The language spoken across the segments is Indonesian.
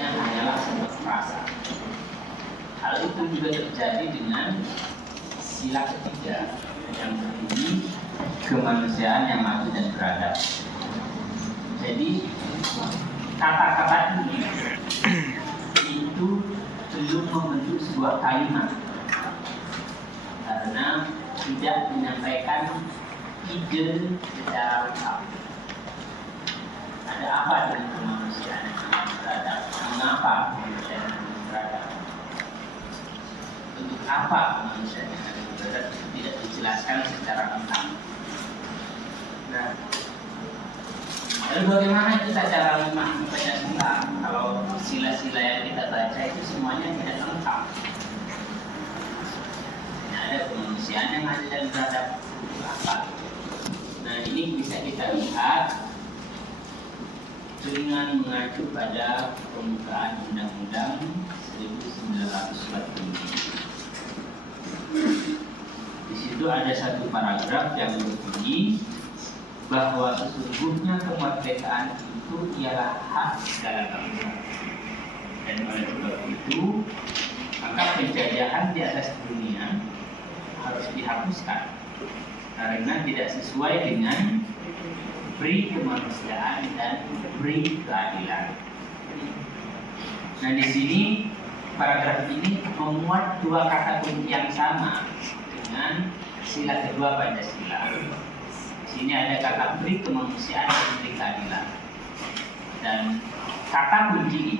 semuanya hanyalah sebuah frasa. Hal itu juga terjadi dengan sila ketiga yang berbunyi kemanusiaan yang maju dan beradab. Jadi kata-kata ini itu belum membentuk sebuah kalimat karena tidak menyampaikan ide secara lengkap. Ada apa dengan kemanusiaan yang beradab? Mengapa kemanusiaan yang beradab? Untuk apa kemanusiaan yang beradab itu tidak dijelaskan secara lengkap. Nah, lalu bagaimana kita cara memahami Pancasila kalau sila-sila yang kita baca itu semuanya tidak lengkap? Ada kemanusiaan yang adil dan beradab apa? Nah, ini bisa kita lihat dengan mengacu pada pembukaan Undang-Undang 1945. Di situ ada satu paragraf yang berbunyi bahwa sesungguhnya kemerdekaan itu ialah hak segala bangsa, dan oleh sebab itu maka penjajahan di atas dunia harus dihapuskan karena tidak sesuai dengan pri kemanusiaan dan pri keadilan. Nah, di sini paragraf ini memuat dua kata kunci yang sama dengan sila kedua Pancasila. Di sini ada kata pri kemanusiaan dan pri keadilan. Dan kata kunci ini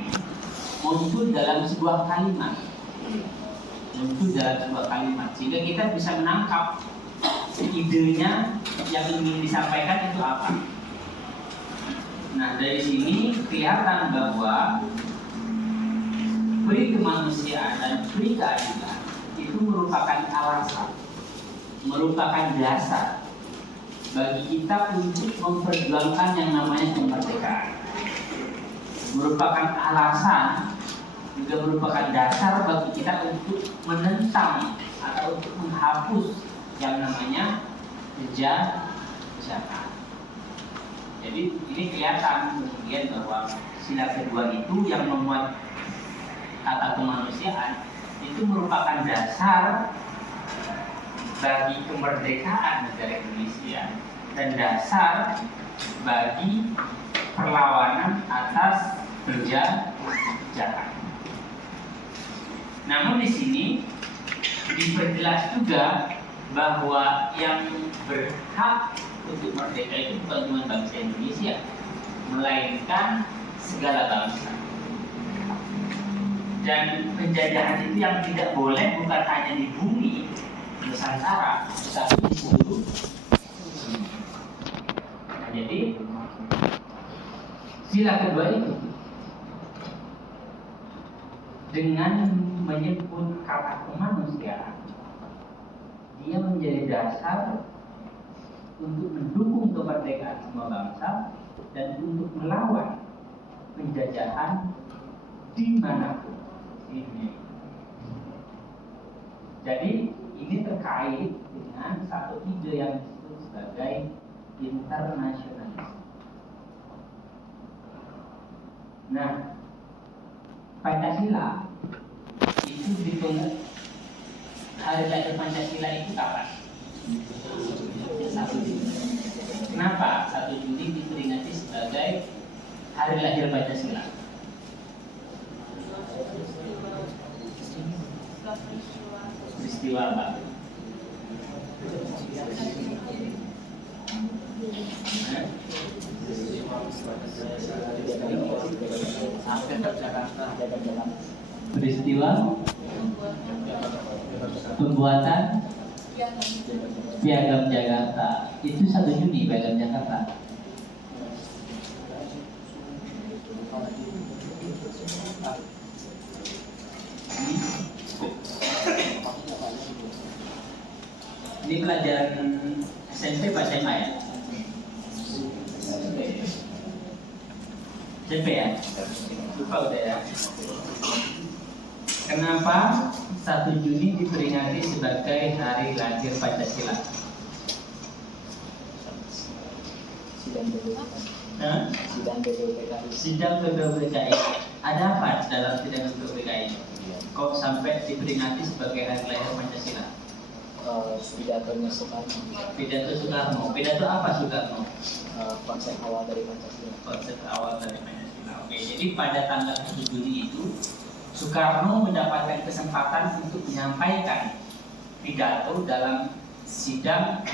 muncul dalam sebuah kalimat. Sehingga kita bisa menangkap idenya yang ingin disampaikan itu apa. Nah, dari sini kelihatan bahwa pri kemanusiaan dan pri keadilan itu merupakan alasan, merupakan dasar bagi kita untuk memperjuangkan yang namanya kemerdekaan. Merupakan alasan, juga merupakan dasar bagi kita untuk menentang atau untuk menghapus yang namanya penjajahan. Jadi ini kelihatan kemudian bahwa sila kedua itu yang memuat kata kemanusiaan itu merupakan dasar bagi kemerdekaan negara Indonesia dan dasar bagi perlawanan atas penjajahan. Namun di sini diperjelas juga bahwa yang berhak untuk merdeka itu bukan cuma bangsa Indonesia, melainkan segala bangsa. Dan penjajahan itu yang tidak boleh bukan hanya di bumi Nusantara, tetapi di seluruh dunia. Nah, jadi sila kedua itu dengan menyebut kata kemanusiaan, dia menjadi dasar untuk mendukung kemerdekaan semua bangsa dan untuk melawan penjajahan dimanapun di dunia. Jadi ini terkait dengan satu ide yang disebut sebagai internasionalisme. Nah, Pancasila itu hari lahir Pancasila itu kapan? 1 Juni. Kenapa 1 Juni diperingati sebagai hari lahir Pancasila? Peristiwa apa? Peristiwa pembuatan Piagam Jakarta. Itu 1 Juni Piagam Jakarta. Ini pelajaran SMP Pak SMA ya? SMP ya? Lupa udah ya? Kenapa 1 Juni diperingati sebagai hari lahir Pancasila? Sidang PPUPKI. Ada apa dalam pidato PKI? Kok sampai diperingati sebagai hari lahir Pancasila? Pidatonya Soekarno. Pidato Soekarno. Pidato apa Soekarno? Konsep awal dari Pancasila. Konsep awal dari Pancasila. Oke, jadi pada tanggal 7 Juli itu Soekarno mendapatkan kesempatan untuk menyampaikan pidato dalam sidang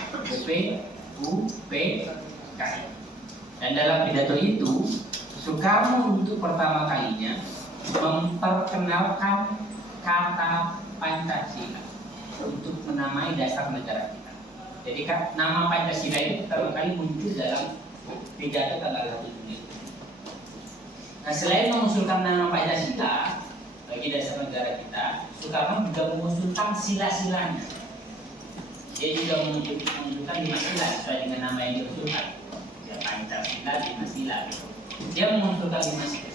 BPUPKI. Dan dalam pidato itu Soekarno untuk pertama kalinya memperkenalkan kata Pancasila untuk menamai dasar negara kita. Jadi nama Pancasila itu pertama kali muncul dalam pidato tanggal 1 Juni. Nah, selain mengusulkan nama Pancasila bagi dasar negara kita, Soekarno juga mengusulkan sila-silanya. Dia juga menunjukkan 5 sila sesuai dengan nama yang diusulkan. Ya, Pancasila 5 sila. Dia mengusulkan 5 sila.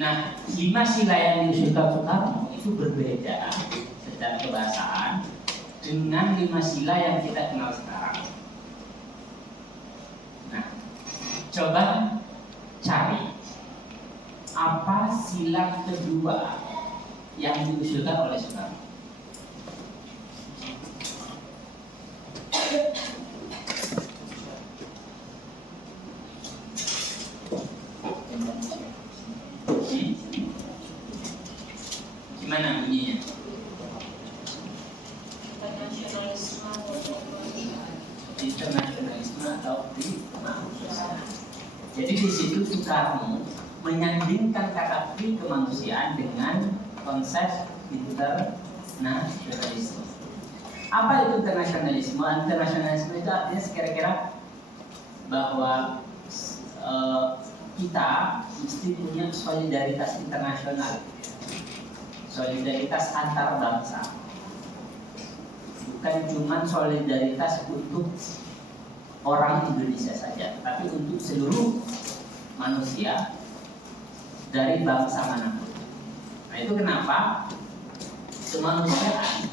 Nah, 5 sila yang diusulkan Soekarno itu berbeda secara kebahasaan dengan 5 sila yang kita kenal sekarang. Nah, coba cari apa sila kedua yang diusulkan oleh Soekarno. Gimana bunyinya? Internasionalisme atau kemanusiaan. Jadi di situ Soekarno menyandingkan kata kemanusiaan dengan konsep internasionalisme. Apa itu internasionalisme? Internasionalisme itu artinya kira-kira bahwa kita mesti punya solidaritas internasional, solidaritas antar bangsa, bukan cuma solidaritas untuk orang Indonesia saja, tapi untuk seluruh manusia dari bangsa manapun. Nah, itu kenapa kemanusiaan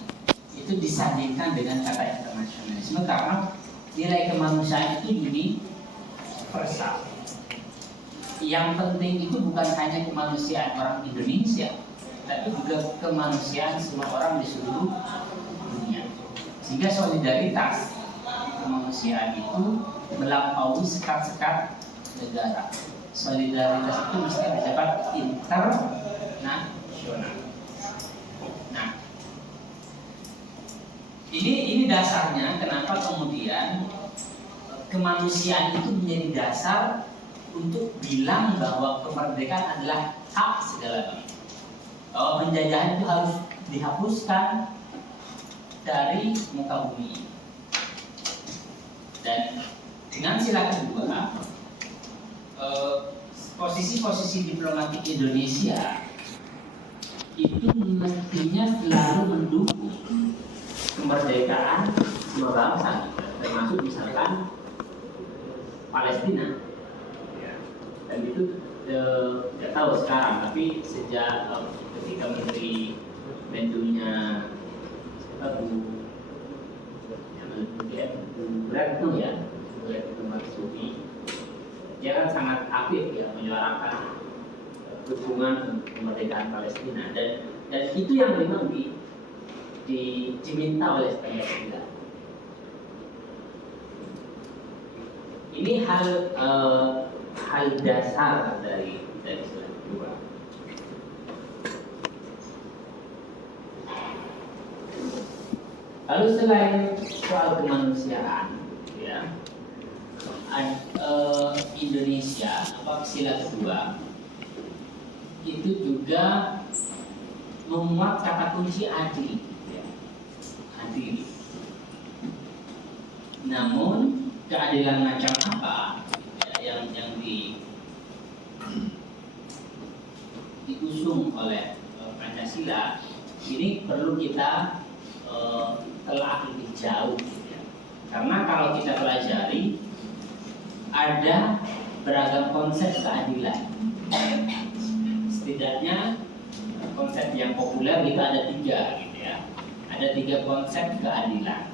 itu disandingkan dengan kata internasionalisme, karena nilai kemanusiaan itu universal. Yang penting itu bukan hanya kemanusiaan orang Indonesia, tapi juga kemanusiaan semua orang di seluruh dunia. Sehingga solidaritas kemanusiaan itu melampaui sekat-sekat negara. Solidaritas itu mesti bersifat internasional. Nah, ini dasarnya kenapa kemudian kemanusiaan itu menjadi dasar untuk bilang bahwa kemerdekaan adalah hak segala bangsa. Bahwa penjajahan itu harus dihapuskan dari muka bumi. Dan dengan sila kedua, posisi-posisi diplomatik Indonesia itu mestinya selalu mendukung kemerdekaan semua bangsa, termasuk misalkan Palestina. Dan itu tidak tahu sekarang, tapi sejak ketika Menteri Mendunya Bu Retno ya, Bu Retno Marsudi, dia kan sangat aktif ya menyuarakan dukungan kemerdekaan Palestina, dan itu yang memang diminta oleh Pancasila. Ini hal dasar dari sila kedua. Lalu selain soal kemanusiaan, ya, Indonesia sila kedua itu juga memuat kata kunci adil, ya. Adil. Namun keadilan macam apa ya, yang diusung oleh Pancasila ini perlu kita telah lebih jauh, ya. Karena kalau kita pelajari ada beragam konsep keadilan. Setidaknya konsep yang populer itu ada 3, gitu ya. Ada 3 konsep keadilan.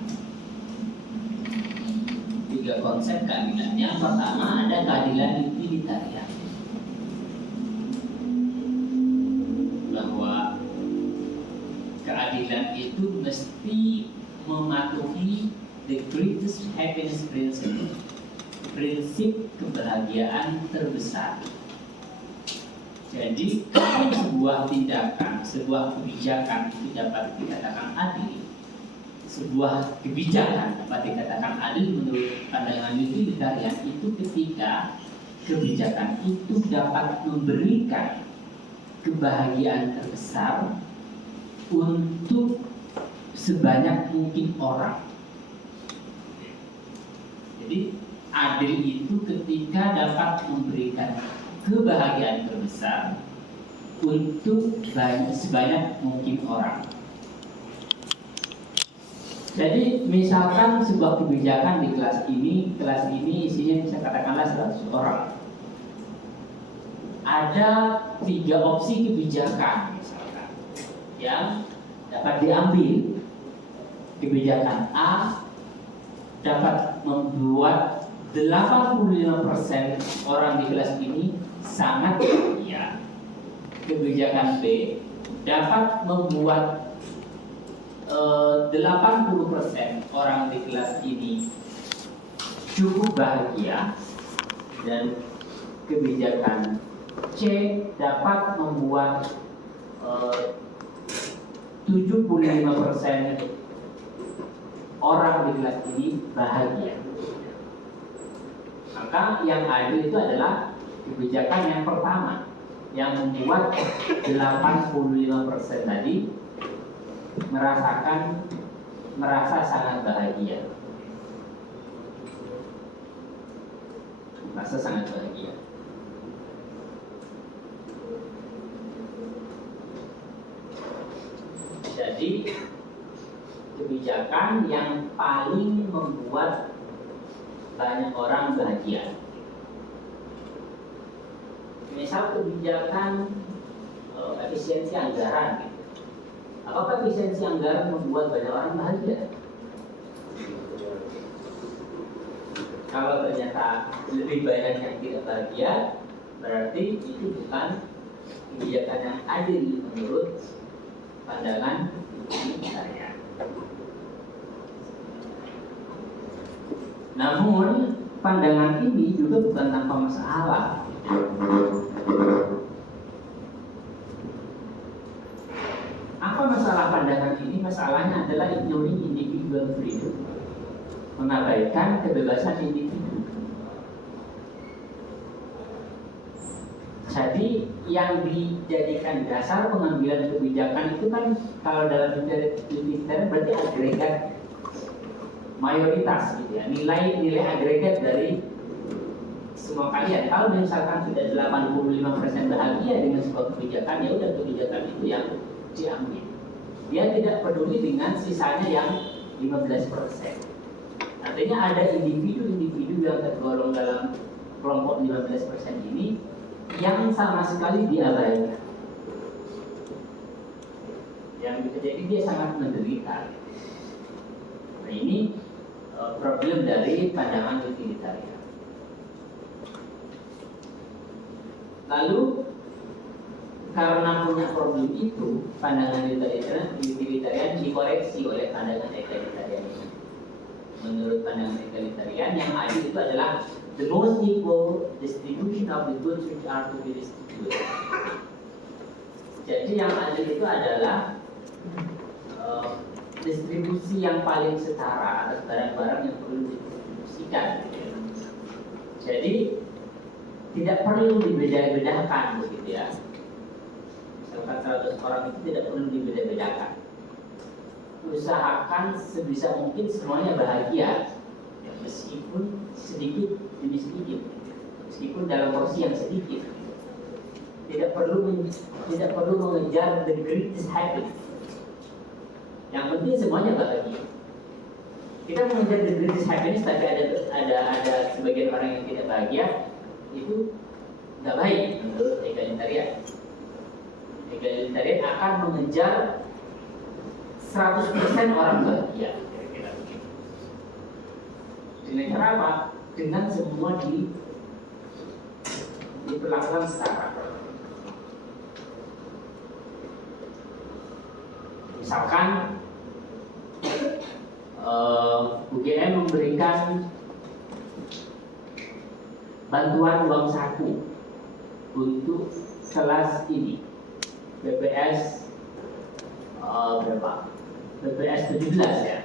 3 konsep keadilan. Yang pertama ada keadilan utilitarian. keadilan itu mesti mematuhi the greatest happiness principle, prinsip kebahagiaan terbesar. Jadi kalau sebuah tindakan, sebuah kebijakan itu dapat dikatakan adil, sebuah kebijakan dapat dikatakan adil menurut pandangan utilitarian itu ketika kebijakan itu dapat memberikan kebahagiaan terbesar untuk sebanyak mungkin orang. Jadi adil itu ketika dapat memberikan kebahagiaan terbesar untuk sebanyak mungkin orang. Jadi misalkan sebuah kebijakan di kelas ini isinya bisa katakanlah 100 orang. Ada 3 opsi kebijakan misalkan yang dapat diambil. Kebijakan A dapat membuat 85% orang di kelas ini sangat bahagia. Kebijakan B dapat membuat 80% orang di kelas ini cukup bahagia, dan kebijakan C dapat membuat 75% orang di kelas ini bahagia. Maka yang adil itu adalah kebijakan yang pertama, yang membuat 85% tadi merasa sangat bahagia. Merasa sangat bahagia. Jadi kebijakan yang paling membuat banyak orang bahagia. Misal kebijakan efisiensi anggaran gitu. Apakah efisiensi anggaran membuat banyak orang bahagia? Kalau ternyata lebih banyak yang tidak bahagia, berarti itu bukan kebijakan yang adil menurut pandangan saya. Namun pandangan ini juga bukan tanpa masalah. Apa masalah pandangan ini? Masalahnya adalah ignoring individual freedom, mengabaikan kebebasan individu. Jadi yang dijadikan dasar pengambilan kebijakan itu kan kalau dalam utilitarian berarti agregat mayoritas gitu ya, nilai agregat dari semua kalian. Kalau misalkan sudah 85% bahagia dengan sebuah kebijakan, ya udah kebijakan itu yang diambil. Dia tidak peduli dengan sisanya yang 15%. Artinya ada individu-individu yang tergolong dalam kelompok 15% ini yang sama sekali diabaikan. Yang jadi dia sangat menderita. Nah ini problem dari pandangan utilitarian. Lalu karena punya problem itu, pandangan utilitarian dikoreksi oleh pandangan egalitarian. Menurut pandangan egalitarian, yang adil itu adalah the most equal distribution of the goods which are to be distributed. Jadi yang adil itu adalah distribusi yang paling setara atas barang-barang yang perlu didistribusikan. Jadi tidak perlu dibeda-bedakan begitu ya. Misalkan 100 orang itu tidak perlu dibeda-bedakan. Usahakan sebisa mungkin semuanya bahagia, ya, meskipun sedikit demi sedikit, meskipun dalam porsi yang sedikit. Tidak perlu mengejar the greatest happiness. Yang penting semuanya bahagia. Kita mengejar the greatest happiness, tapi ada sebagian orang yang tidak bahagia, itu nggak baik menurut egalitarian. Egalitarian akan mengejar 100% orang bahagia. Kira-kira begitu. Dengan cara apa? Dengan semua diperlakukan setara. Misalkan UGM memberikan bantuan uang saku untuk kelas ini BPS berapa? BPS 17 ya.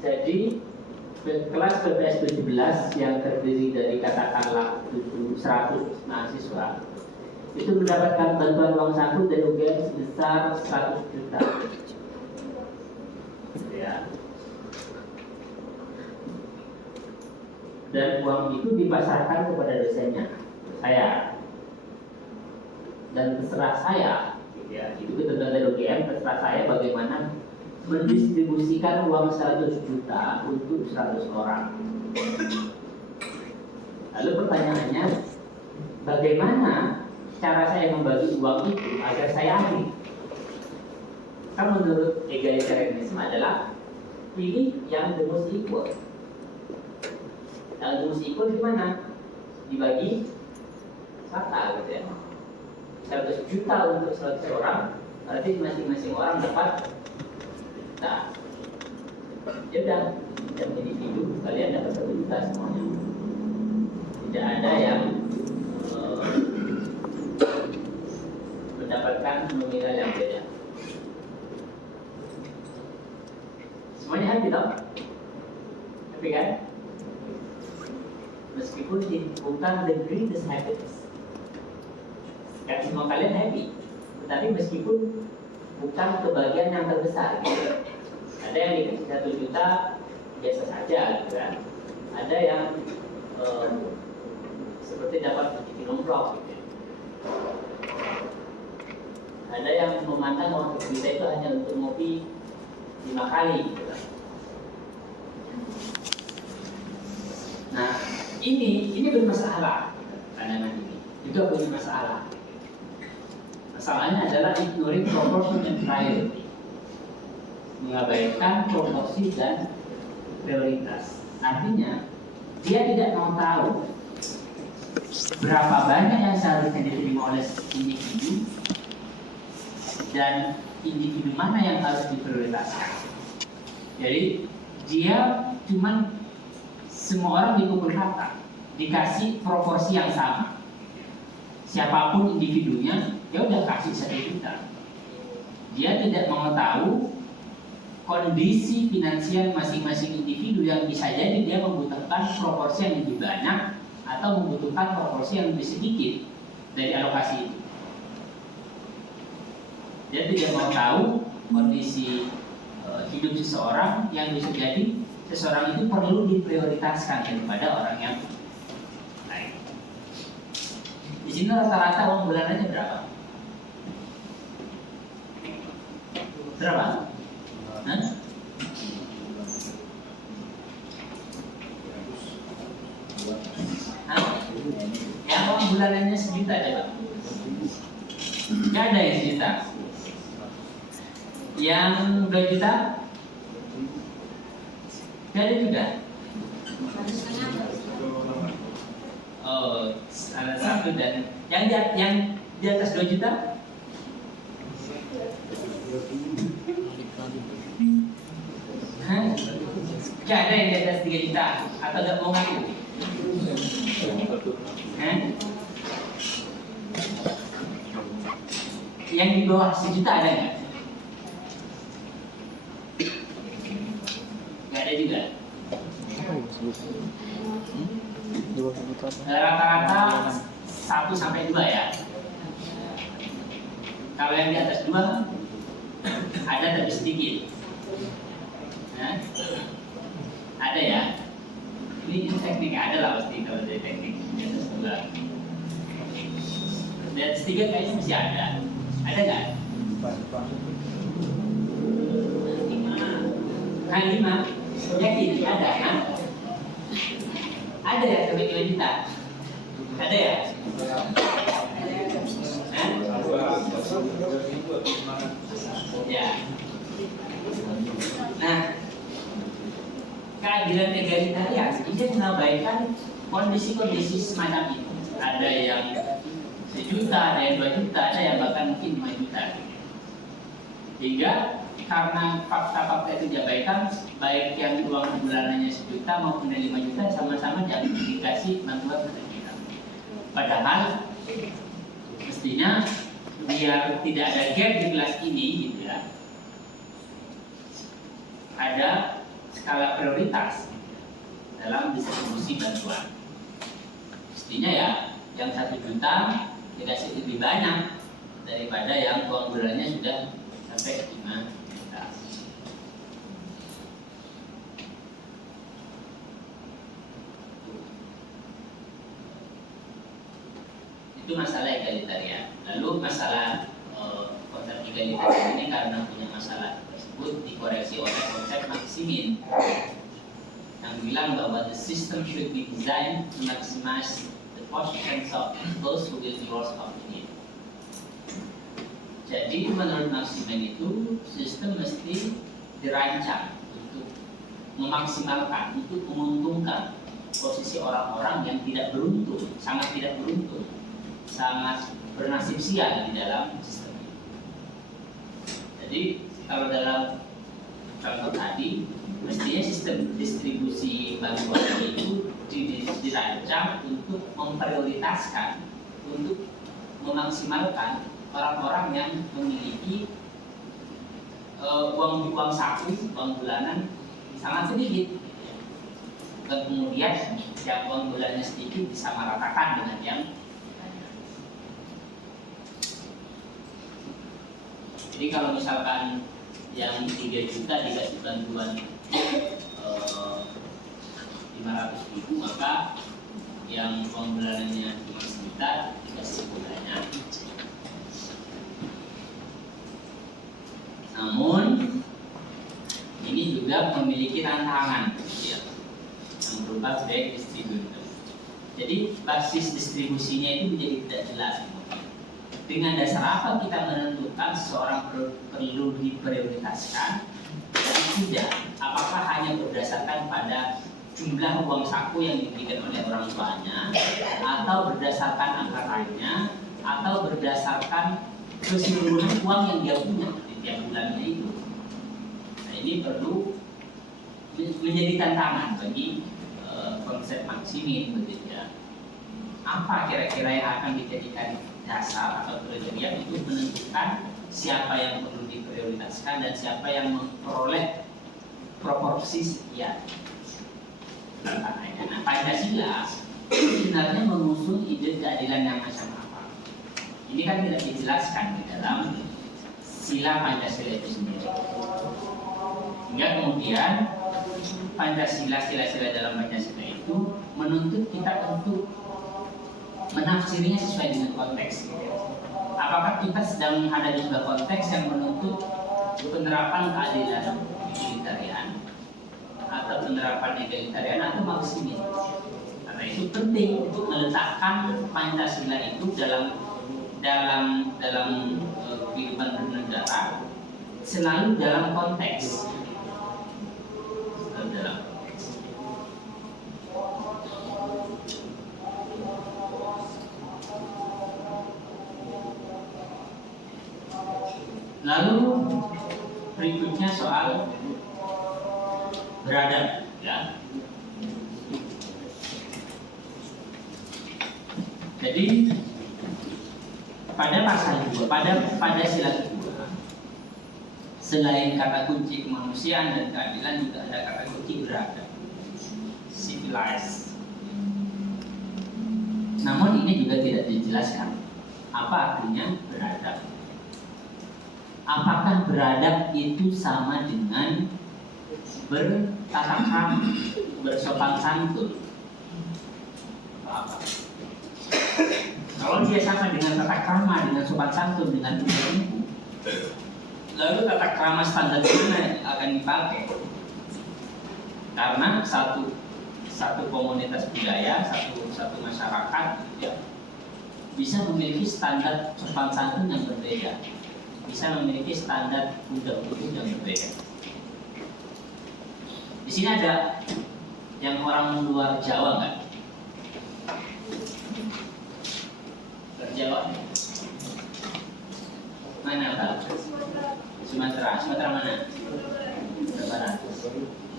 Jadi kelas BPS 17 yang terdiri dari katakanlah 100 mahasiswa itu mendapatkan bantuan uang saku dari UGM sebesar 100 juta. Ya. Dan uang itu dipasarkan kepada dosennya, saya, dan terserah saya, ya, itu ketentuan dari UGM, terserah saya bagaimana mendistribusikan uang 100 juta untuk 100 orang. Lalu pertanyaannya, bagaimana cara saya membagi uang itu agar saya adil? Kan menurut egalitarianisme adalah pilih yang the most equal. Yang the most equal gimana? Dibagi rata gitu ya. 100 juta untuk 100 orang, berarti masing-masing orang dapat juta. Yaudah, yang individu kalian dapat 1 juta semuanya. Tidak ada yang mendapatkan nominal yang beda. Semuanya happy toh? Happy kan? Meskipun bukan the greatest happiness. Kan semua kalian happy, tetapi meskipun bukan kebahagiaan yang terbesar gitu. Ada yang dikasih 1 juta biasa saja gitu kan. Ada yang seperti dapat biji nomplok gitu. Ada yang memandang uang 1 juta itu hanya untuk ngopi 5 kali gitu kan. Nah, ini bermasalah. Pandangan ini juga punya masalah. Masalahnya adalah ignoring proportion and priority, mengabaikan proporsi dan prioritas. Artinya dia tidak mau tahu berapa banyak yang seharusnya diterima oleh individu dan individu mana yang harus diprioritaskan. Jadi dia cuman semua orang dipukul rata, dikasih proporsi yang sama. Siapapun individunya, ya udah kasih 1 juta. Dia tidak mau tahu kondisi finansial masing-masing individu yang bisa jadi dia membutuhkan proporsi yang lebih banyak atau membutuhkan proporsi yang lebih sedikit dari alokasi itu. Dia tidak mau tahu kondisi hidup seseorang yang bisa jadi seseorang itu perlu diprioritaskan daripada orang yang lain. Di sini rata-rata uang bulanannya berapa? Berapa? Hah? Hah? Yang uang bulanannya 1 juta coba? Gak ada yang 1 juta. Yang 2 juta? Gak ada juga. Oh, salah satu. Dan yang di atas 2 juta? Hah? Gak ada yang di atas 3 juta? Atau gak mau ngaku? Hah? Yang di bawah 1 juta ada nggak? Nggak ada juga. Rata-rata 1 sampai 2 ya. Kalau yang di atas 2 ada tapi sedikit. Nah, ada ya. Ini teknik ada lah pasti kalau dari teknik di atas 2. Di atas 3 kayaknya masih ada. Ada nggak? 5. Yakin ada kan? Ada ya sampai 2 juta? Ada ya? Ya. Nah, keadilan egalitarian ini mengabaikan kondisi-kondisi semacam itu. Ada yang 1 juta, ada yang 2 juta, ada yang bahkan mungkin 5 juta. Sehingga karena fakta-fakta itu diabaikan, baik yang uang bulanannya 1 juta maupun yang 5 juta sama-sama dikasih bantuan 1 juta. Padahal mestinya biar tidak ada gap di kelas ini gitu ya, ada skala prioritas dalam distribusi bantuan. Mestinya ya yang 1 juta dikasih lebih banyak daripada yang uang bulannya sudah sampai 5 juta. Itu masalah egalitarian. Lalu masalah konsep egalitarian ini karena punya masalah tersebut dikoreksi oleh konsep Maximin yang bilang bahwa the system should be designed to maximize the positions of those who will be worse off in it. Jadi menurut Maximin itu sistem mesti dirancang untuk memaksimalkan, untuk menguntungkan posisi orang-orang yang tidak beruntung, sangat tidak beruntung, sangat bernasib sial di dalam sistem ini. Jadi kalau dalam contoh tadi, mestinya sistem distribusi bantuan itu dirancang untuk memprioritaskan, untuk memaksimalkan orang-orang yang memiliki uang saku, uang bulanan sangat sedikit, dan kemudian yang uang bulannya sedikit disamaratakan dengan yang banyak. Jadi kalau misalkan yang 3 juta dikasih bantuan 500.000, maka yang uang bulanannya 5 juta dikasih bulannya. Namun ini juga memiliki tantangan ya, yang berupa back distributor. Jadi basis distribusinya itu menjadi tidak jelas. Dengan dasar apa kita menentukan seseorang perlu diprioritaskan dan tidak? Apakah hanya berdasarkan pada jumlah uang saku yang diberikan oleh orang tuanya, atau berdasarkan angka lainnya, atau berdasarkan keseluruhan uang yang dia punya di tiap bulannya itu? Nah, ini perlu menjadi tantangan bagi konsep Maximin begitu ya. Apa kira-kira yang akan dijadikan dasar atau kriteria untuk menentukan siapa yang perlu diprioritaskan dan siapa yang memperoleh proporsi sekian? Nah, Pancasila sebenarnya mengusung ide keadilan yang macam apa? Ini kan tidak dijelaskan di dalam sila Pancasila itu sendiri. Hingga kemudian Pancasila, sila-sila dalam Pancasila itu menuntut kita untuk menafsirnya sesuai dengan konteks. Apakah kita sedang menghadapi sebuah konteks yang menuntut penerapan keadilan egalitarian, atau penerapan egalitarian atau Maximin? Karena itu penting untuk meletakkan Pancasila itu dalam kehidupan bernegara selalu dalam konteks. Lalu berikutnya soal beradab, ya. Jadi pada pasal 2, pada sila kedua, selain kata kunci kemanusiaan dan keadilan juga ada kata kunci beradab, civilized. Namun ini juga tidak dijelaskan apa artinya beradab. Apakah beradab itu sama dengan bertata krama, bersopan santun? Apa? Kalau dia sama dengan tata krama, dengan sopan santun, dengan ilmu, lalu tata krama standar mana akan dipakai? Karena satu komunitas budaya, satu masyarakat ya, bisa memiliki standar sopan santun yang berbeda, bisa memiliki standar budaya yang berbeda. Di sini ada yang orang luar Jawa nggak? Luar Jawa? Mana Pak? Sumatera Sumatera mana? Sumatera Barat.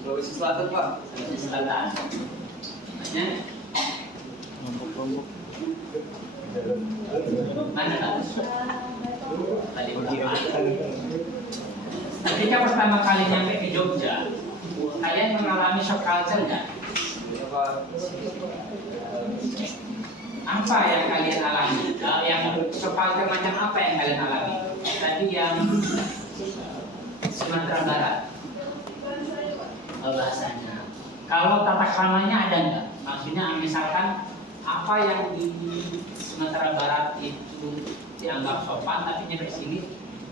Sulawesi Selatan, Pak. Sulawesi Selatan. Maksudnya Lombok. mana Pak? Tadi berapa? Ketika pertama kali nyampe ke Jogja, kalian mengalami shock culture nggak? Apa yang kalian alami? Yang shock culture macam apa yang kalian alami? Tadi yang Sumatera Barat. Bahasanya. Kalau tata kramanya ada nggak? Maksudnya misalkan apa yang di Sumatera Barat itu dianggap sopan, tapi nyampe sini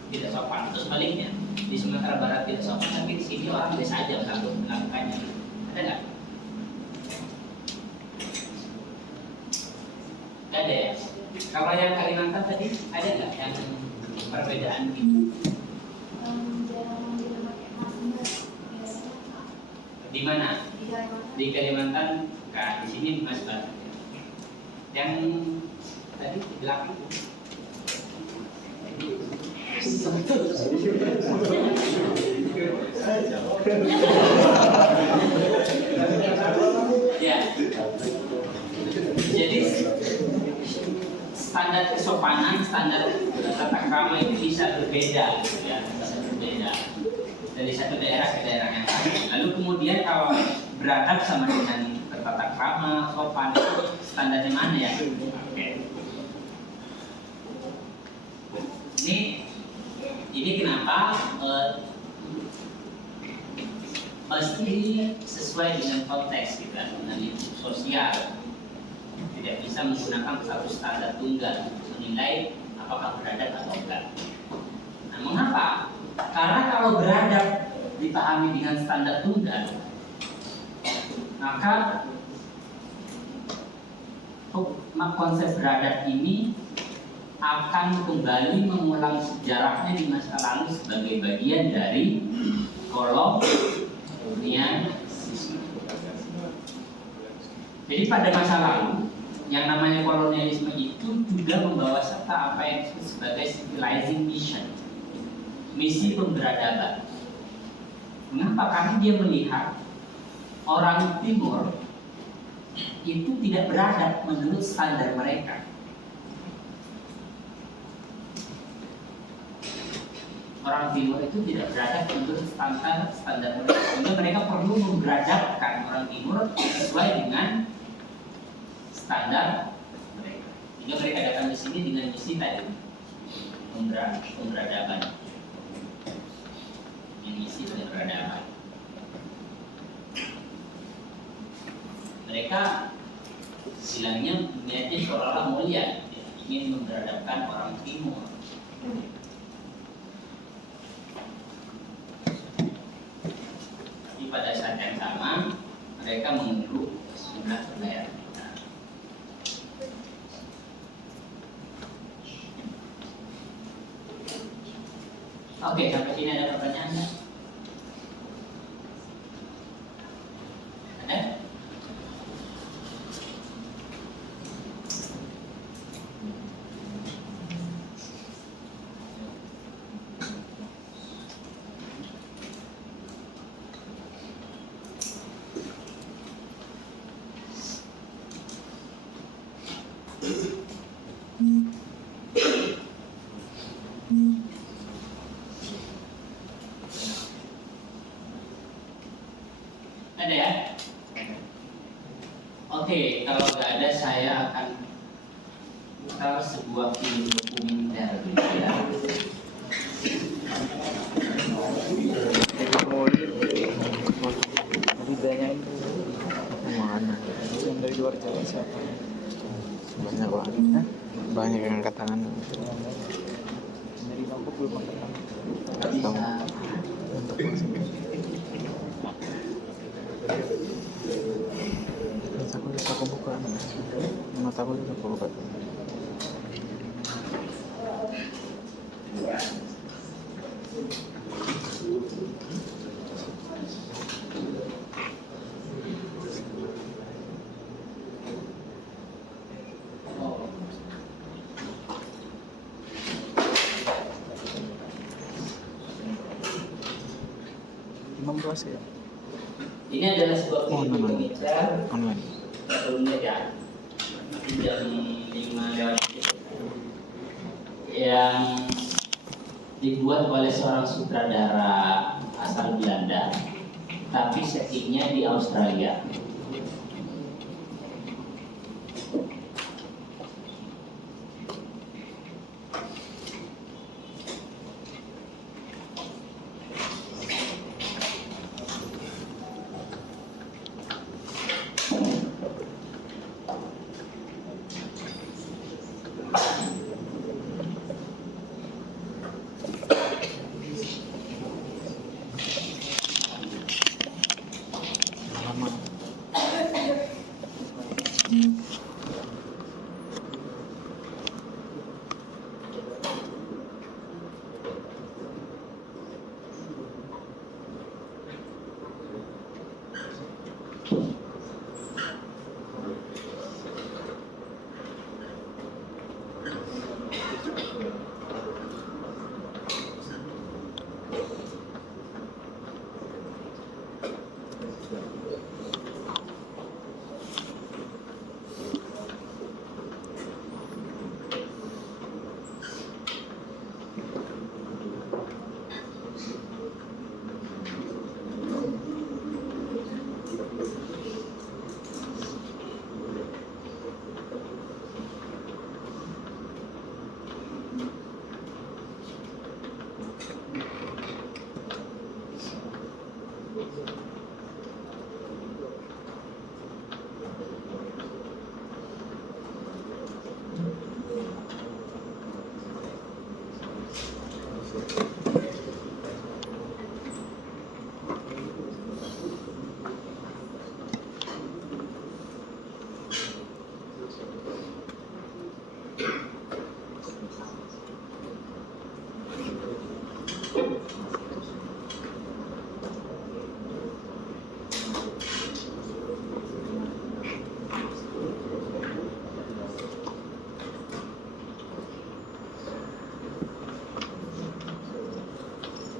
tidak sopan. Terus sebaliknya, di Sumatera Barat tidak sopan, tapi di sini orang biasa aja melakukannya. Ada nggak? Gak ada ya. Kalau yang Kalimantan tadi ada nggak yang perbedaan gitu? Di mana? Di Kalimantan. Nah, di sini Mas Bang. Yang tadi di belakang itu. Ya. Jadi standar kesopanan, standar tata krama itu bisa berbeda, ya, bisa berbeda dari satu daerah ke daerah yang lain. Lalu kemudian kalau beradab sama dengan tata krama, sopan, standarnya mana ya? Oke. Ini kenapa pasti sesuai dengan konteks kita, dengan lingkup sosial. Tidak bisa menggunakan satu standar tunggal untuk menilai apakah beradab atau enggak. Nah, mengapa? Karena kalau beradab dipahami dengan standar tunggal, maka konsep beradab ini akan kembali mengulang sejarahnya di masa lalu sebagai bagian dari kolonialisme. Jadi pada masa lalu, yang namanya kolonialisme itu juga membawa serta apa yang disebut sebagai civilizing mission, misi pemberadaban. Mengapa? Karena dia melihat orang Timur itu tidak beradab menurut standar mereka. Orang Timur itu tidak beradab menurut standar mereka, sehingga mereka perlu memberadabkan orang Timur sesuai dengan standar mereka. Sehingga mereka datang ke sini dengan misi tadi pemberadaban, misi pemberadaban. Mereka bilangnya niatnya seolah-olah mulia, ingin memberadabkan orang Timur. Tapi pada saat yang sama mereka mengeluh sejumlah pembayaran kita. Oke, sampai sini ada pertanyaan nggak? Ada? Ada ya? Oke, kalau nggak ada saya akan putar sebuah film dokumenter gitu ya. Ditanyain mana? Yang dari luar Jawa siapa? Banyak banget. Banyak yang angkat tangan. Dari Lombok belum angkat tangan. Nggak bisa. Untuk masuk. Aku buka. Mataku bisa aku buka. 16 ya? Ini adalah sebuah Oh, video online. pembicara Online. sebelumnya ya jam 5 lewat yang dibuat oleh seorang sutradara asal Belanda, tapi settingnya di Australia. Lama.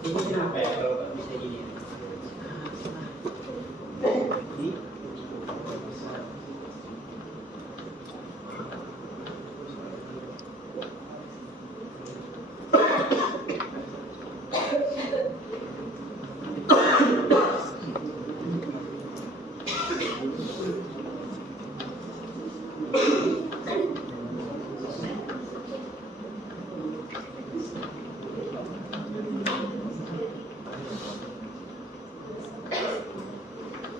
Ini kenapa ya kalau nggak bisa gini? Ini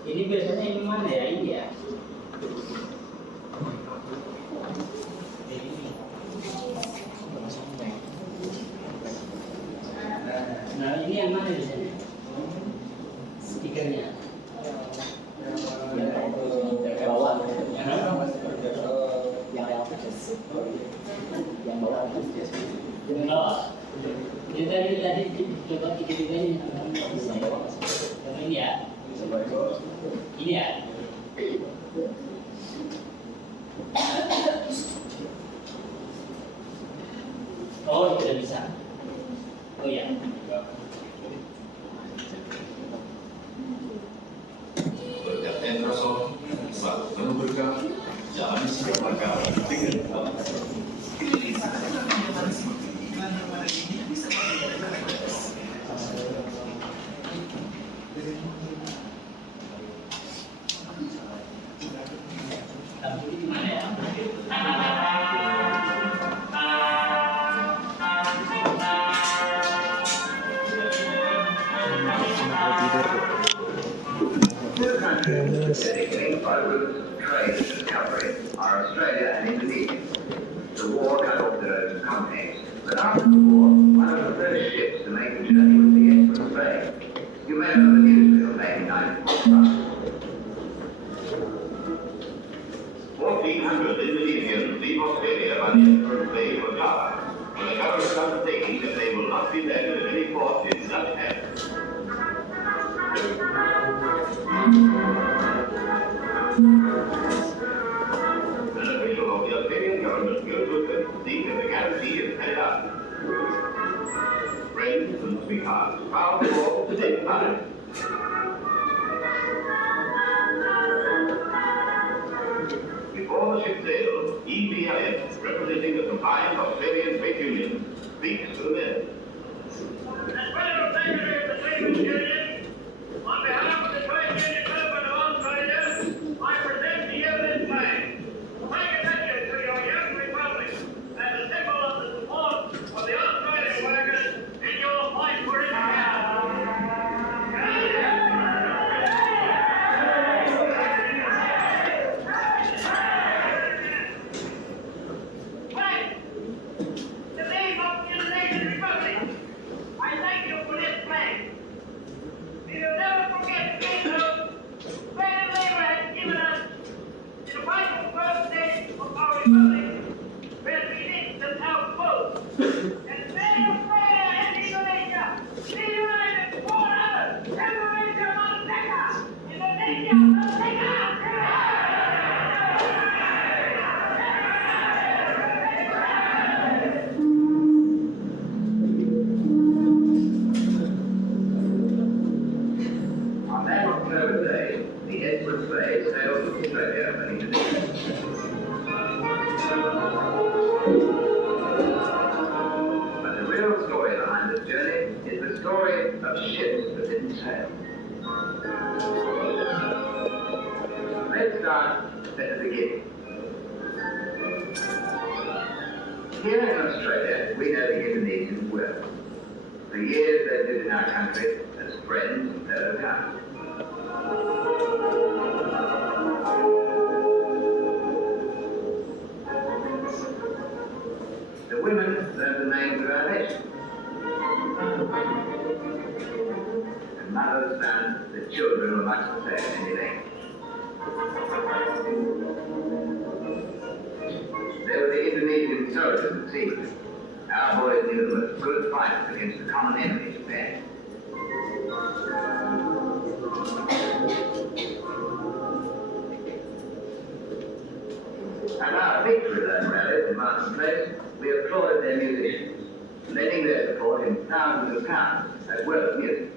ini biasanya yang mana ya? Ini ya. Nah ini yang mana biasanya? Stikernya. Yang bawah yang bawah Yang bawah. Jadi tadi coba kita ini. Yang ini ya. Ini ya. Oh, tidak bisa. Oh ya. Berkat Endrason, satu penuh berkah, jalan isi berkah dengan Tapi di mana ya? Dedicated by routes of trade and discovery are Australia and Indonesia. The war cut off their own companies, but after the war, one of the first ships to make the journey was the Express Bay. You may know the news made in 1,400 Indonesians leave Australia by the Express Bay for Java, and the government undertaking that they will not be left at any port in such hands. An official of the Australian government goes with them to see that the guarantee is carried out. Friends and sweethearts, proud to all to take time. Dominic Dale, EBIF, representing the combined Australian Trade Union, speaks to the men. As Federal Secretary of the Trade Union, on behalf of the Trade Union Movement of Australia, I present to you this flag. Take attention to your young republic as a symbol of the support of the Australian workers in your fight for independence. Flag! The name of the Indonesian Republic, I thank you for this flag. We will never forget the freedom Spain and Labor has given us in the vital first days of our republic, where we live the South Coast. And Spain, Australia, and Indonesia, be united forever. Indonesia Merdeka! Indonesia Merdeka! On that October day, the Edward Bay sailed to Australia and Indonesia. But the real story behind this journey is the story of ships that didn't sail. Let's start at the beginning. Here in Australia, we know the Indonesians well. For years they've lived in our country as friends and fellow towns. The women learned the names of our nation. And mothers found that children were much the same in language. There were the Indonesian soldiers and seamen. Our boys knew them as good fighters against the common enemy, Japan. At our victory lane rallies in Martin Place, we applauded their musicians, lending their support in thousands of pounds, as well as music.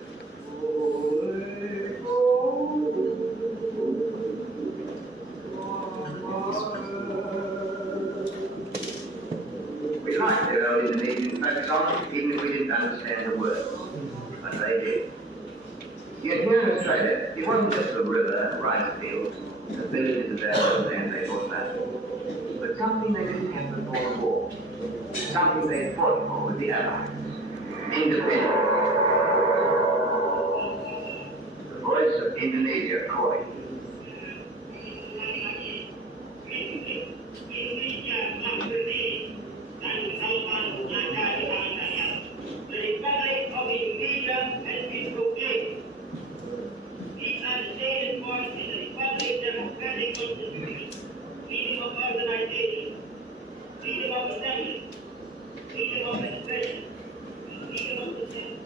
We liked their old Indonesian folk songs, even if we didn't understand the words. But they did. Yet here in Australia, it wasn't just the river and rice fields, the villages of their homeland they fought about, but something they didn't have before the war. Something they fought for with the Allies. Independence. The voice of Indonesia calling. Freedom of organization, freedom of assembly, freedom of expression, freedom of dissent.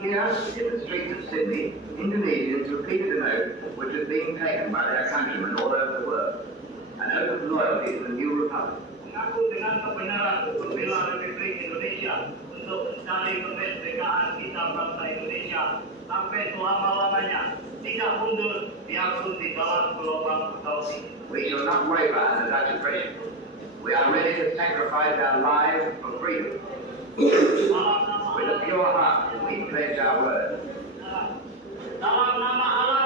Here, in the streets of Sydney, Indonesians repeated an oath which was being taken by their countrymen all over the world. An oath of loyalty to the new republic. Mengaku dengan kebenaran membela Republik Indonesia untuk mencari kemerdekaan kita bangsa Indonesia sampai selama-lamanya, tidak mundur biarpun di dalam gelombang putih. We shall not waver under Dutch oppression. We are ready to sacrifice our lives for freedom. With a pure heart, we pledge our word. Dalam nama Allah,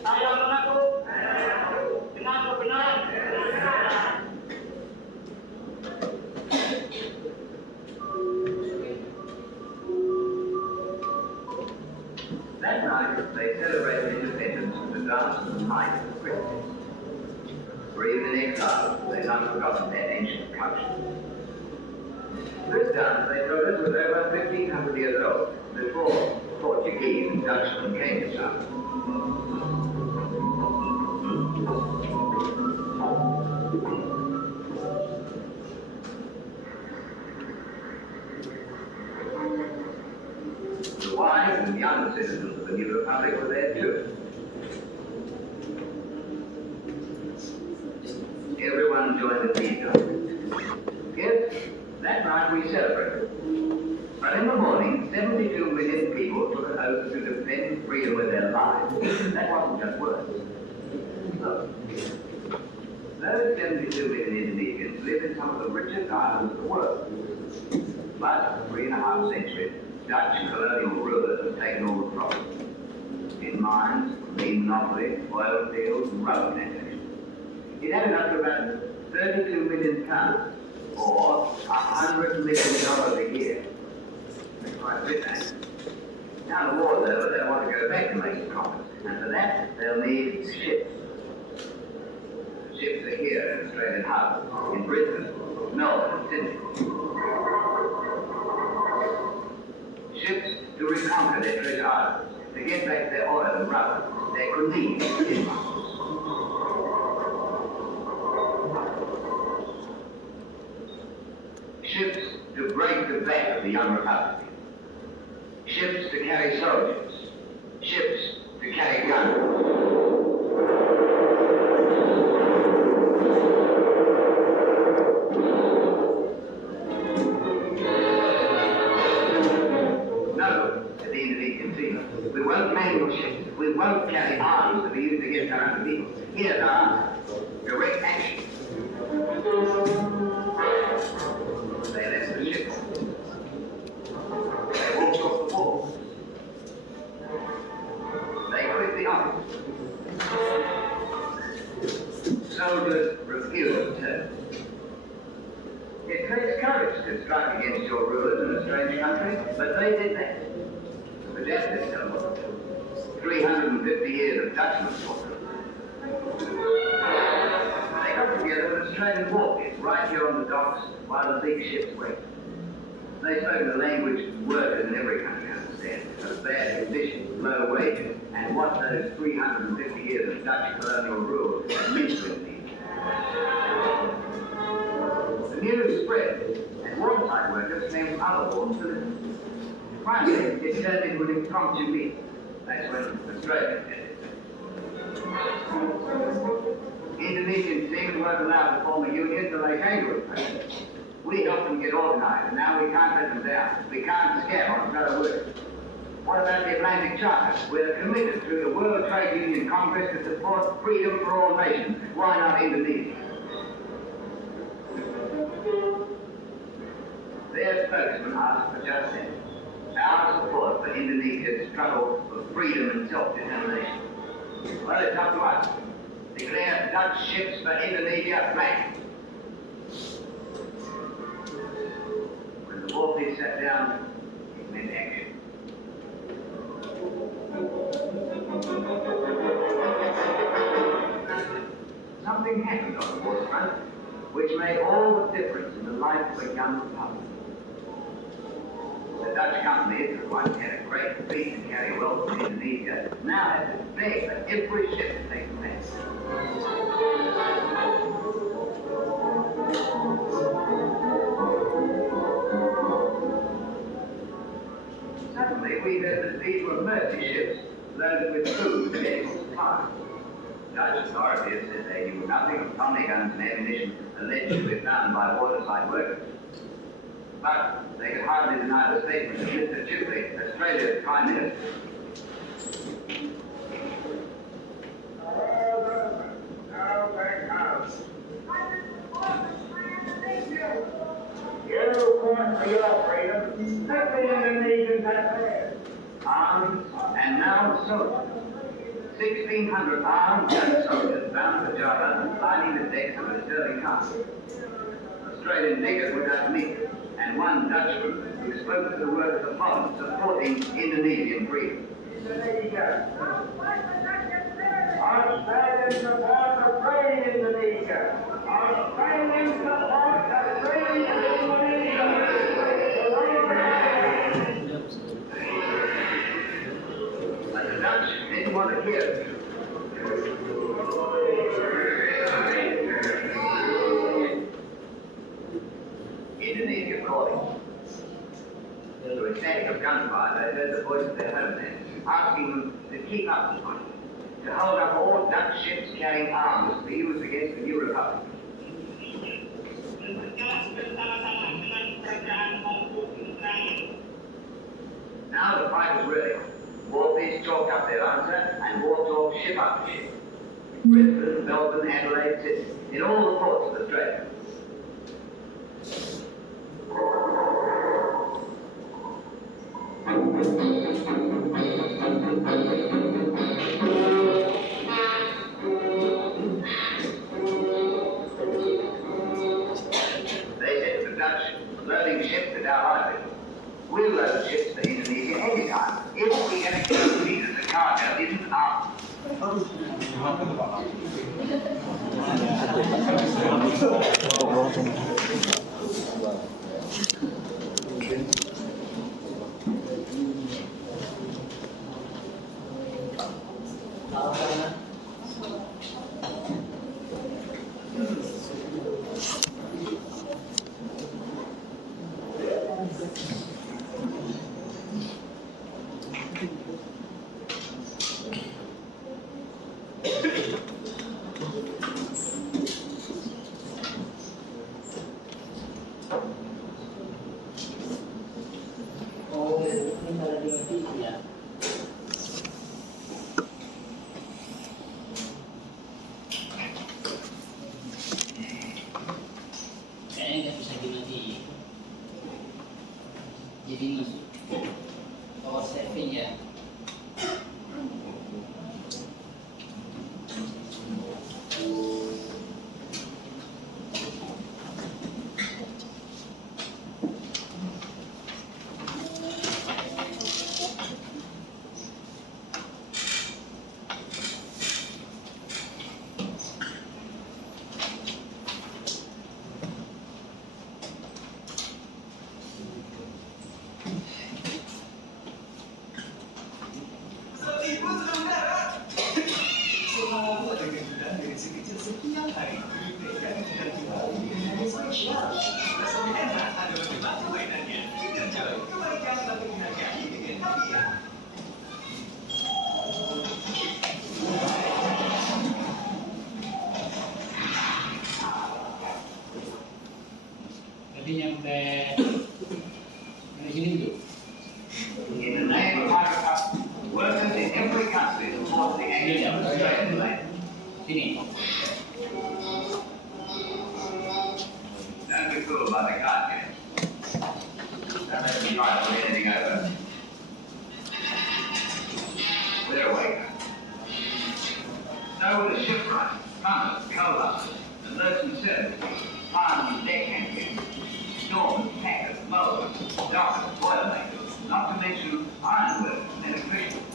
saya mengaku dengan kebenaran. That night, they celebrated independence with the dance and the might of the Christians. For even in exile, they've not forgotten their ancient culture. This dance, they told us, was over 1,500 years old, before Portuguese and Dutchmen came to town. The wives and young citizens of the new republic were there too. Everyone joined the tea time. Yes, that night we celebrated. But in the morning, 72 million people took an oath to defend freedom with their lives. That wasn't just words. Look, those 72 million Indonesians live in some of the richest islands of the world. But for 3.5 centuries, Dutch colonial rulers have taken all the profit. In mines, marine monopoly, oil fields, and rubber plantations. It added up to about 32 million pounds, or $100 million a year. That's quite a bit, eh? Now the war's over, they'll want to go back to making profits, and for that, they'll need ships. Ships are here in Australian harbour, in Brisbane, Melbourne, and Sydney. Ships to reconquer their treasure islands, to get back their oil and rubber, their cuisine in markets. Ships to break the back of the young republic. Ships to carry soldiers. Ships to carry guns. No, said the Indonesian seaman. We won't man your ships. We won't carry arms to be used against our own people. Here's our direct action. They left the ship. They walked off the wall. They quit the office. Soldiers refused to turn. It takes courage to strike against your rulers in a strange country, but they did that. The justice tell them 350 years of Dutchman talk. They got together in Australian walkers right here on the docks while the big ships wait. They spoke the language workers in every country understand, of bad conditions, low wages, and what those 350 years of Dutch colonial rule meant to them. The news spread, and waterside workers came from other ports to listen. Finally, it turned into an impromptu meeting. That's when Australia did it. Indonesian seamen weren't allowed to form a union till they came to it. We helped them get organized, and now we can't let them down. We can't scam on fellow workers. What about the Atlantic Charter? We're committed through the World Trade Union Congress to support freedom for all nations. Why not Indonesia? Their spokesman asked for just that. Our support for Indonesia's struggle for freedom and self-determination. Well, it's up to us. Declare Dutch ships for Indonesia blank. When the Warfield sat down, it meant action. Something happened on the waterfront which made all the difference in the life of a young republic. The Dutch companies that once had a great fleet to carry wealth from Indonesia now had to beg for every ship to take place. Suddenly we heard that these were mercy ships loaded with food and medical supplies. Dutch authorities said they knew nothing of Tommy guns and ammunition allegedly found by waterside workers. But they could hardly deny the statement of Mr. Chipley, Australia's Prime Minister. You want for your freedom, let the Indonesians have theirs. Armed and now soldiers. 1,600 armed Dutch soldiers bound for Java, lining the decks of the Sterling Castle. Australian diggers were at meet, and one Dutchman who spoke to the workers of Holland supporting Indonesian freedom. Indonesia. Australian support for free Indonesia. Australian support for free Indonesia. But the Dutch didn't want to hear it. Indonesia calling. Through a static of gunfire, they heard the voice of their homeland, asking them to keep up the fight, to hold up all Dutch ships carrying arms to be used against the new republic. Melbourne, Adelaide, Sydney, in all the ports of Australia. They said to the Dutch, loading ships at our highway. We'll load ships for Indonesia anytime, if we can guarantee that the cargo isn't ours. Kayaknya nggak bisa gini. Jadi masuk power saving ya. Tadi nyampe dari sini dulu. In the name of Microsoft, workers in every country support the action of Australian land. Sini. Don't be fooled by the card game. Don't let me try to put anything over. We're awake. Know where the ship runs, plumbers, coal-busters, and merchant services, farms and deckhands, stormers, packers, mowers, dockers, boilermakers, not to mention ironworkers and electricians.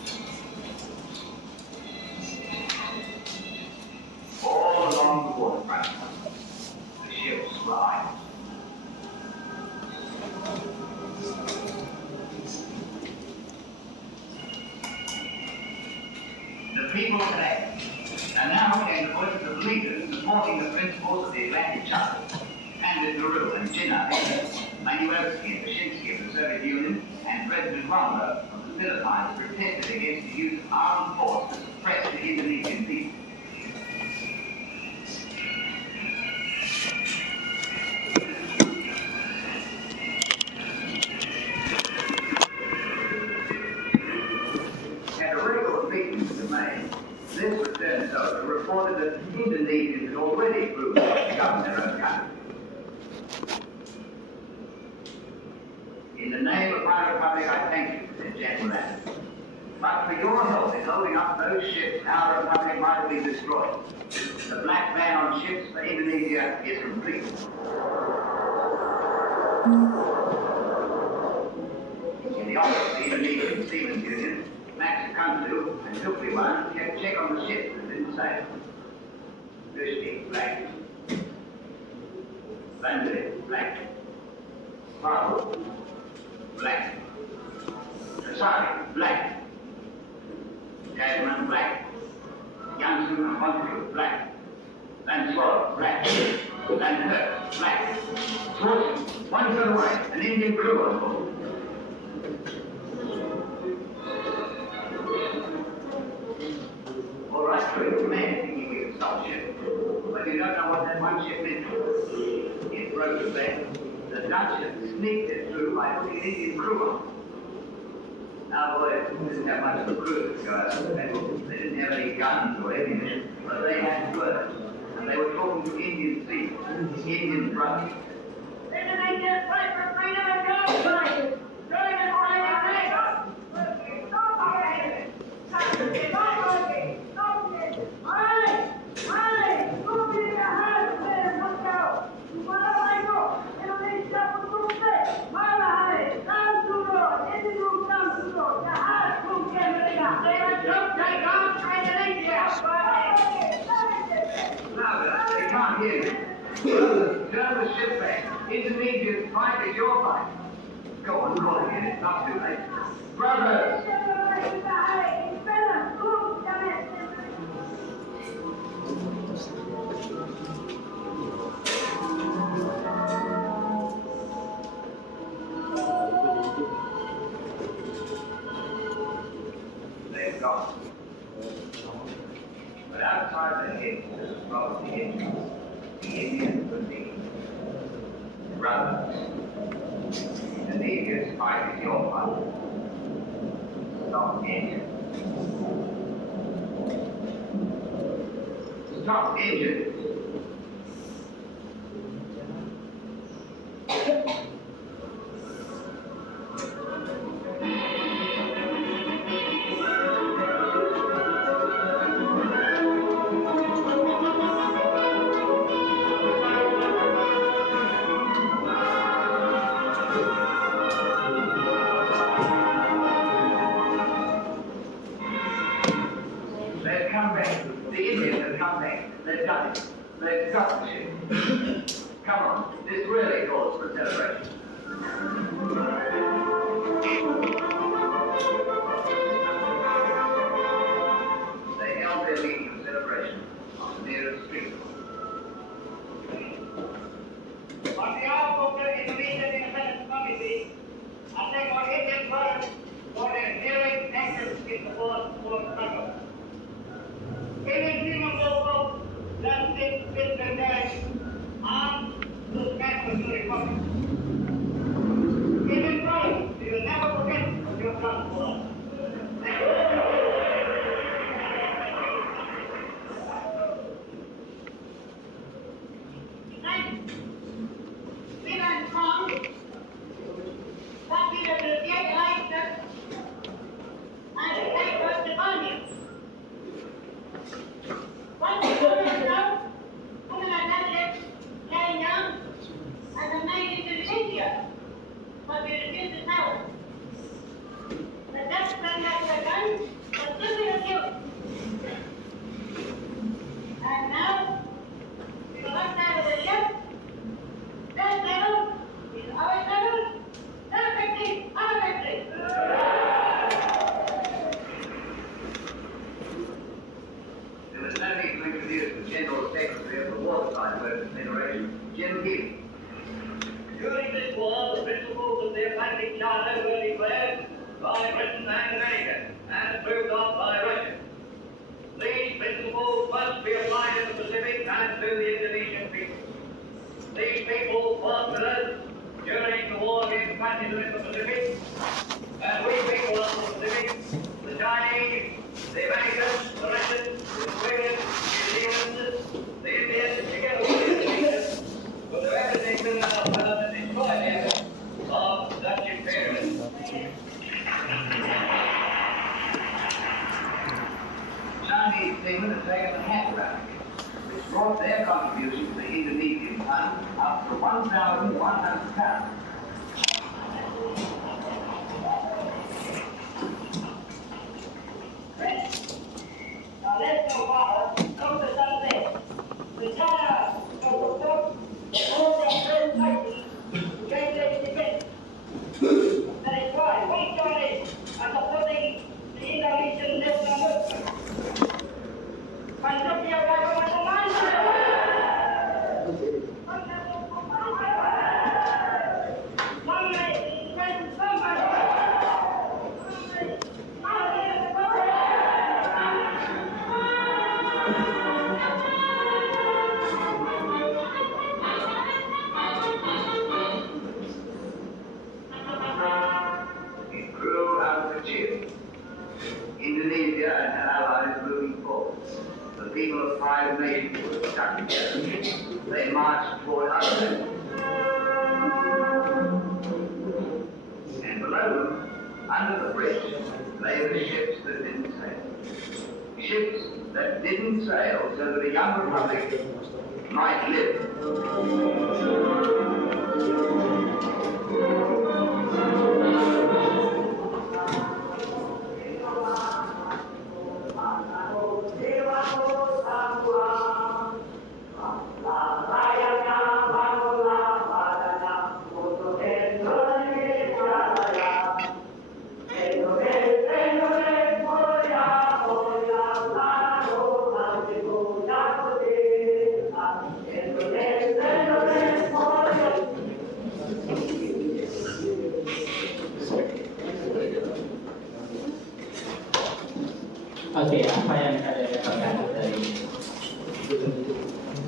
All along the waterfront, the ships ride. The people today are now hearing the voices of leaders supporting the principles of the Atlantic Charter. Pandit Nehru and Jinnah, Manuelsky and Brzezinski of the Soviet Union, and President Roosevelt of the Philippines protested against the use of armed force to suppress the Indonesian people. At a regular meeting with the May, this returned soldier reported that Indonesians had already proved to govern their own country. In the name of my republic, I thank you, said General Adams. But for your help in holding up those ships, our republic might have been destroyed. The black ban on ships for Indonesia is complete. In the office of the Indonesian Seamen's Union, Max Kunzu and Tukliwan kept check on the ships that didn't sail. Lucy, black. Bandit, black. Marble, black. Kasari, black. Jasmine, black. Janssen and Montague, black. Lansford, black. Landhurst, black. Swartzen, 1 foot away, an Indian crew on board. All right, crew, man, thinking we could stop ship. But you don't know what that one ship meant. It broke the bank. The Dutch had sneaked it through by putting an Indian crew on. Our boys didn't have much of a crew to go out of the battle. They didn't have any guns or ammunition. but they had words, and they were talking to Indian seamen, Indian brothers. Indonesians fight for freedom and justice. During the Louder, they can't hear you. Brothers, turn the ship back. Indonesia's fight is your fight. Go on, call again, it's not too late. Brothers! They've gone. But outside the hit, above the Indians, the Indians would be brothers. Indonesia's fight is your fight. Stop engine. Stop engine. They've come back. The Indians have come back. They've done it. They've got the ship. Come on. This really calls for celebration. They held their meeting of celebration on the nearest street. On behalf of the Indonesian Independence Committee, I thank our Indian brothers for their daring actions in the war struggle. Any human global justice is condemned armed to stand for the republic. Indian brothers, we will never forget your blood for us. Thank you. And now, we will not have the ship. That level is our level. That victory, our victory. There was no need to introduce the General Secretary of the Waterside Workers' Federation, Jim Healy. During this war, the principles of the Atlantic Charter were declared by Britain and America and approved of by Russia. These principles must be applied in the Pacific and to the Indonesian people. These people fought with us during the war against fascism in the Pacific, and we people of the Pacific, the Chinese, the Americans, the Russians, the Australians, the New Zealanders, the Indians, together with the Indonesians, will do everything within our power to destroy the efforts of Dutch imperialism. Chinese seamen have taken the hat rack, which brought their contribution to the Indonesian fund up to 1,100 pounds. Now let's go forward. Come to something. The China will support all the first countries to gain their defense. That is why we join are supporting the Indonesian national movement. Manusia beragama stuck together, they marched toward Ireland. And below them, under the bridge, lay the ships that didn't sail. Ships that didn't sail so that a young republic might live. Oke, apa yang kalian dapatkan dari ini?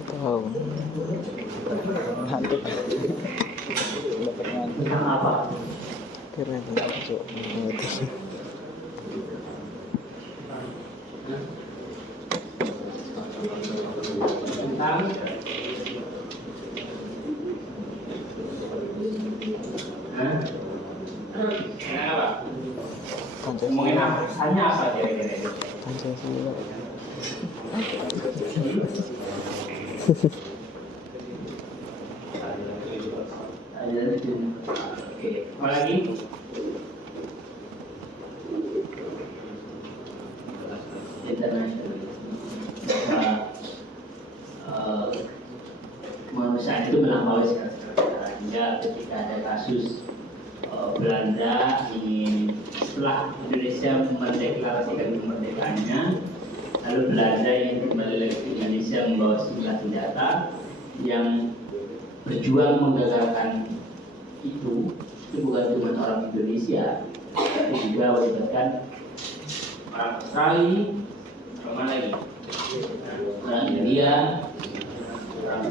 Tahu. Ngantuk. Dapat ngantuk. Tentang apa? Keren ya, Cok. Tentang apa? Ngomongin apa? Hanya apa kira-kira? Pancasila. Oke, apa lagi? Manusia itu melampaui segala-galanya. Hingga ketika ada kasus Belanda ingin setelah Indonesia mendeklarasikan kemerdekaannya, lalu Belanda yang kembali lagi ke Indonesia membawa sejumlah senjata yang berjuang menggagalkan itu bukan cuma orang Indonesia, tapi juga melibatkan orang Australia, orang mana lagi? Orang India, orang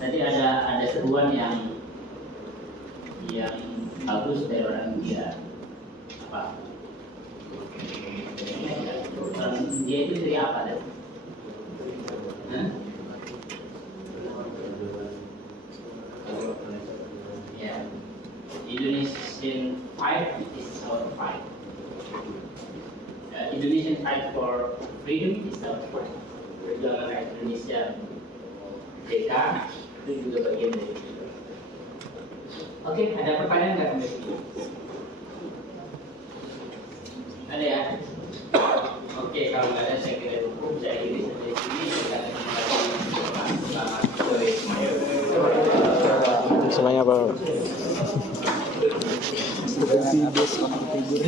tadi ada seruan yang bagus dari orang India. Apa? Orang India itu dari apa tadi? Ya, Indonesian fight is our fight. Indonesian fight for freedom is our fight. Perjuangan rakyat Indonesia merdeka itu juga bagian dari itu. Oke, ada pertanyaan nggak sampai sini? Ada ya? Oke, kalau nggak ada saya kira cukup. Saya kira sampai sini. Selamat sore semuanya. Semuanya apa? Tidur sama tidur.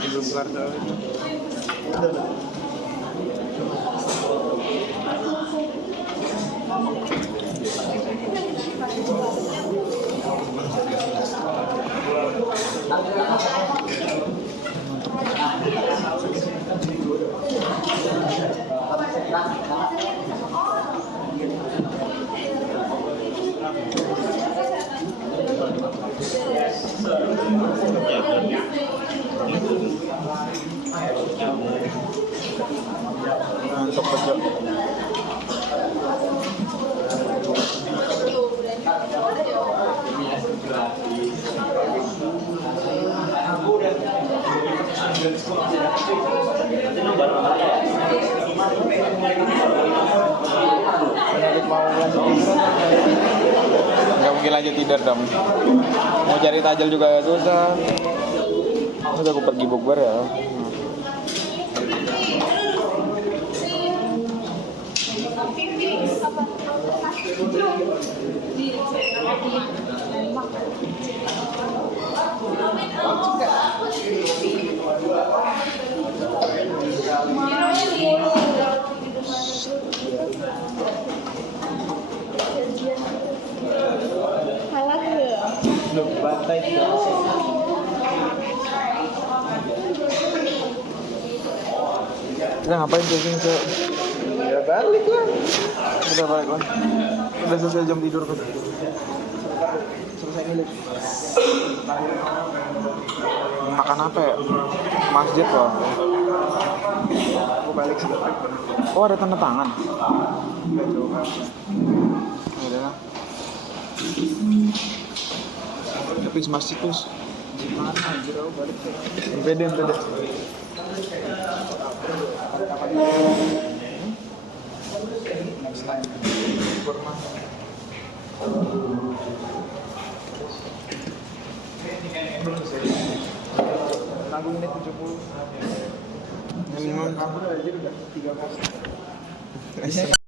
Belum kartu. Mantap pojok. Nggak mungkin lanjut tidur dong. Mau cari tajil juga susah. Udah aku pergi bukber ya. Udah ngapain jogging Cok? Ya balik lah. Udah balik lah. Udah selesai jam tidur kan. Selesai ngilik. makan apa ya? Masjid loh. Aku balik sih. Oh ada tanda tangan. Ada lah. Tapi masjid tuh Mana anjir aku balik sih. beda. Next time. Kurma. Nanggung ini 70. Minimum. Kamu aja udah 13.